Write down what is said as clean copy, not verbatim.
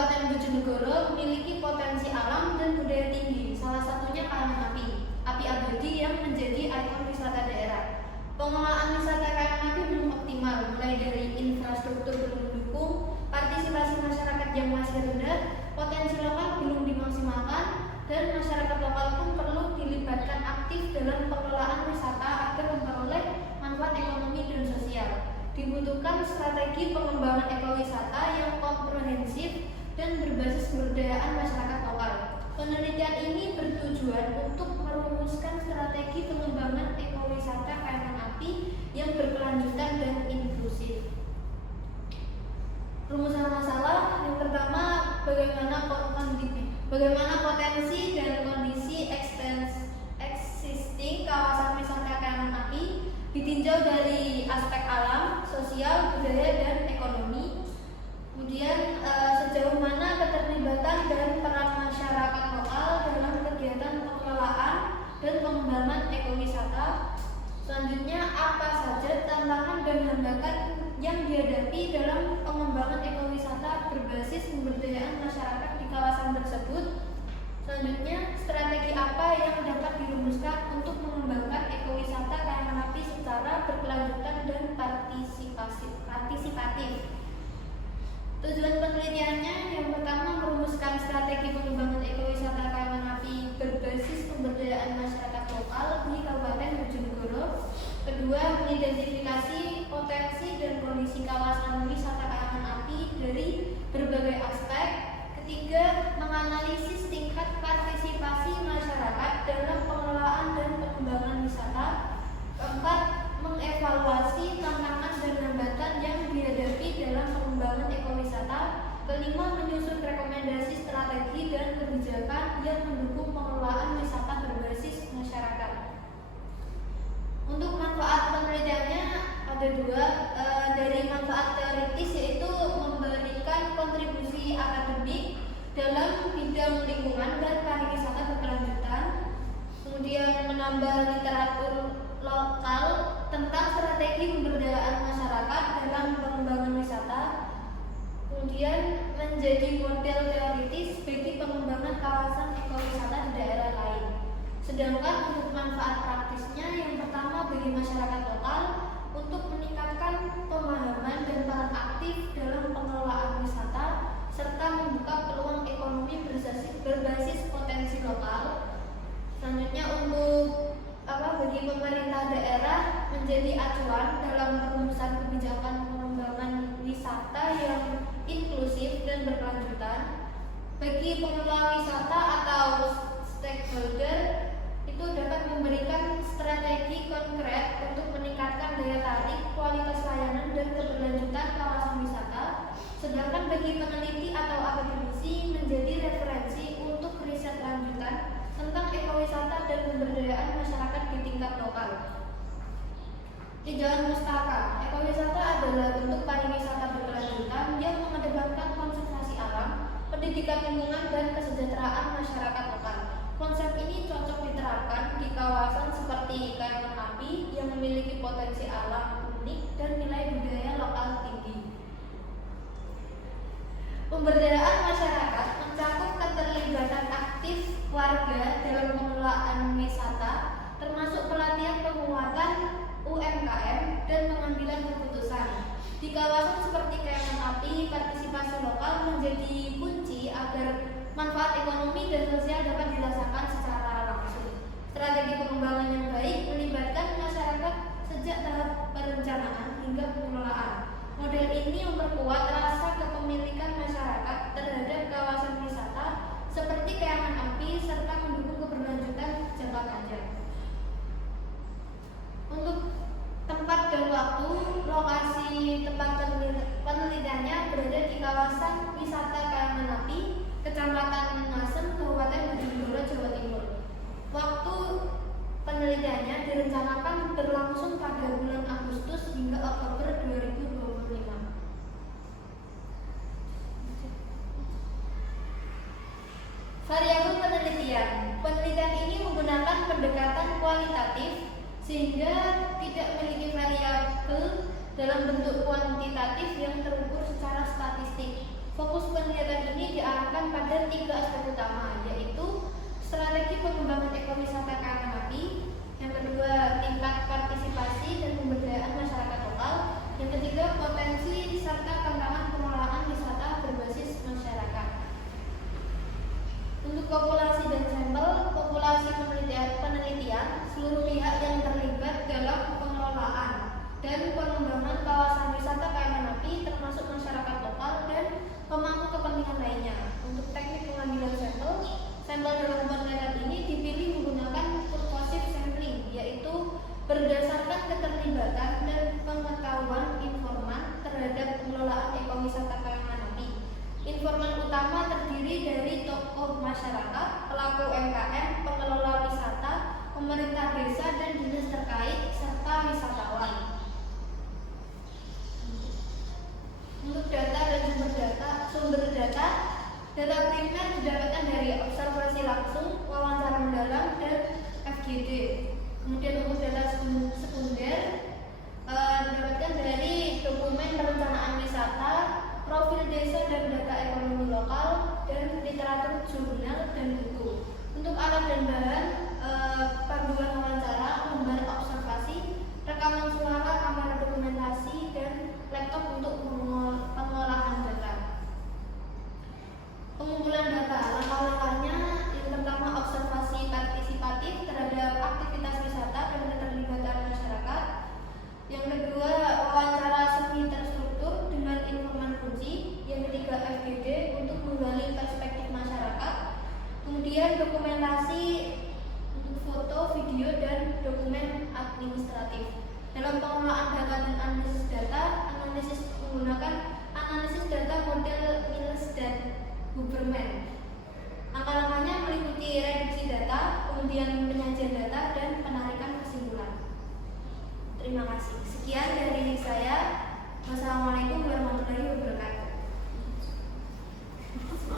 Kabupaten Bojonegoro memiliki potensi alam dan budaya tinggi, salah satunya kayangan api abadi yang menjadi ikon wisata daerah. Pengelolaan wisata kayangan api belum optimal, mulai dari infrastruktur belum mendukung, partisipasi masyarakat yang masih rendah, potensi lokal belum dimaksimalkan, dan masyarakat lokal pun perlu dilibatkan aktif dalam pengelolaan wisata agar memperoleh manfaat ekonomi dan sosial. Dibutuhkan strategi pengembangan ekowisata yang komprehensif dan berbasis kebudayaan masyarakat lokal. Penelitian ini bertujuan untuk merumuskan strategi pengembangan ekowisata kayangan api yang berkelanjutan dan inklusif. Rumusan masalah yang pertama, bagaimana potensi dan kondisi existing kawasan wisata kayangan api ditinjau dari aspek alam, sosial, budaya, dan ekonomi. Kemudian sejauh mana keterlibatan dan peran masyarakat lokal dalam kegiatan pengelolaan dan pengembangan ekowisata. Selanjutnya, apa saja tantangan dan hambatan yang dihadapi dalam pengembangan ekowisata berbasis pemberdayaan masyarakat di kawasan tersebut. Selanjutnya, strategi apa yang dapat dirumuskan untuk mengembangkan ekowisata kayangan api secara berkelanjutan dan partisipatif. Tujuan penelitiannya yang pertama, merumuskan strategi pengembangan ekowisata kayangan api berbasis pemberdayaan masyarakat lokal di Kabupaten Bojonegoro. Kedua, mengidentifikasi potensi dan kondisi kawasan wisata kayangan api dari berbagai aspek. Ketiga, menganalisis tingkat partisipasi masyarakat dalam pengelolaan dan pengembangan wisata. Keempat, mengevaluasi tantangan dan hambatan yang dihadapi dalam pengembangan ekowisata. Kelima, menyusun rekomendasi strategi dan kebijakan yang mendukung pengelolaan wisata berbasis masyarakat. Untuk manfaat penelitiannya ada dua, dari manfaat teoritis yaitu memberikan kontribusi akademik dalam bidang lingkungan dan pariwisata berkelanjutan, kemudian menambah literatur lokal tentang strategi pemberdayaan masyarakat dalam pengembangan wisata, kemudian menjadi model teoritis bagi pengembangan kawasan ekowisata di daerah lain. Sedangkan untuk manfaat praktisnya, yang pertama bagi masyarakat lokal untuk meningkatkan pemahaman dan peran aktif dalam pengelolaan wisata serta membuka peluang ekonomi berbasis potensi lokal. Selanjutnya, untuk bagi pemerintah daerah menjadi acuan dalam perumusan kebijakan pengembangan wisata yang inklusif dan berkelanjutan. Bagi pengelola wisata atau stakeholder, itu dapat memberikan strategi konkret untuk meningkatkan daya tarik, kualitas layanan, dan keberlanjutan kawasan wisata. Sedangkan bagi peneliti atau akademisi menjadi referensi untuk riset lanjutan tentang ekowisata dan pemberdayaan masyarakat di tingkat lokal. Tinjauan Mustaka, ekowisata adalah bentuk pariwisata berkelanjutan yang mengedepankan konservasi alam, pendidikan lingkungan, dan kesejahteraan masyarakat lokal. Konsep ini cocok diterapkan di kawasan seperti kayangan api yang memiliki potensi alam unik dan nilai budaya lokal tinggi. Pemberdayaan masyarakat mencakup keterlibatan aktif warga dalam pengelolaan wisata, termasuk pelatihan penguatan UMKM dan pengambilan keputusan. Di kawasan seperti kayangan api, partisipasi lokal menjadi kunci agar manfaat ekonomi dan sosial dapat dirasakan secara langsung. Strategi pengembangan yang baik melibatkan masyarakat sejak tahap perencanaan hingga pengelolaan. Model ini memperkuat rasa kepemilikan masyarakat terhadap kawasan wisata seperti kayangan api serta mendukung keberlanjutan jangka panjang. Untuk tempat dan waktu, lokasi tempat penelitiannya berada di kawasan wisata kayangan api, Kecamatan Ngasem, Kabupaten Bojonegoro, Jawa Timur. Waktu penelitiannya direncanakan berlangsung pada bulan Agustus hingga Oktober 2025. Variabel penelitian. Penelitian ini menggunakan pendekatan kualitatif sehingga tidak memiliki variabel dalam bentuk kuantitatif yang terukur secara statistik. Fokus penelitian ini didasarkan pada 3 aspek utama, yaitu strategi pengembangan ekowisata kawasan api, yang kedua tingkat partisipasi dan pemberdayaan masyarakat lokal, yang ketiga potensi serta tantangan pengelolaan wisata berbasis masyarakat. Untuk populasi dan sampel, populasi penelitian seluruh pihak yang terlibat dalam pengelolaan dan pengembangan kawasan wisata kawasan api termasuk masyarakat lokal dan pemangku kepentingan lainnya. Untuk teknik pengambilan sampel, sampel dalam penelitian ini dipilih menggunakan purposive sampling, yaitu berdasarkan keterlibatan dan pengetahuan informan terhadap pengelolaan ekowisata kawasan api. Informan utama terdiri dari tokoh masyarakat, pelaku UMKM, pengelola wisata, pemerintah desa dan dinas terkait, serta wisatawan. Untuk data dan sumber data primer didapatkan dari observasi langsung, wawancara mendalam, dan FGD. Kemudian untuk data sekunder didapatkan dari dokumen perencanaan wisata, profil desa dan data ekonomi lokal, dan literatur jurnal dan buku. Untuk alat dan bahan, panduan wawancara, lembar observasi, rekaman suara, kamera dokumentasi, dan laptop untuk pengolahan data. Pengumpulan data, langkah-langkahnya yang pertama observasi partisipatif terhadap aktivitas wisata dan keterlibatan masyarakat. Yang kedua wawancara semi terstruktur dengan informan kunci. Yang ketiga FGD untuk menggali perspektif masyarakat. Kemudian dokumentasi untuk foto, video, dan dokumen administratif. Dalam pengelolaan data dan analisis data, menggunakan analisis data model Mills dan Huberman. Langkah-langkahnya meliputi reduksi data, kemudian penyajian data, dan penarikan kesimpulan. Terima kasih. Sekian dari saya. Wassalamualaikum warahmatullahi wabarakatuh.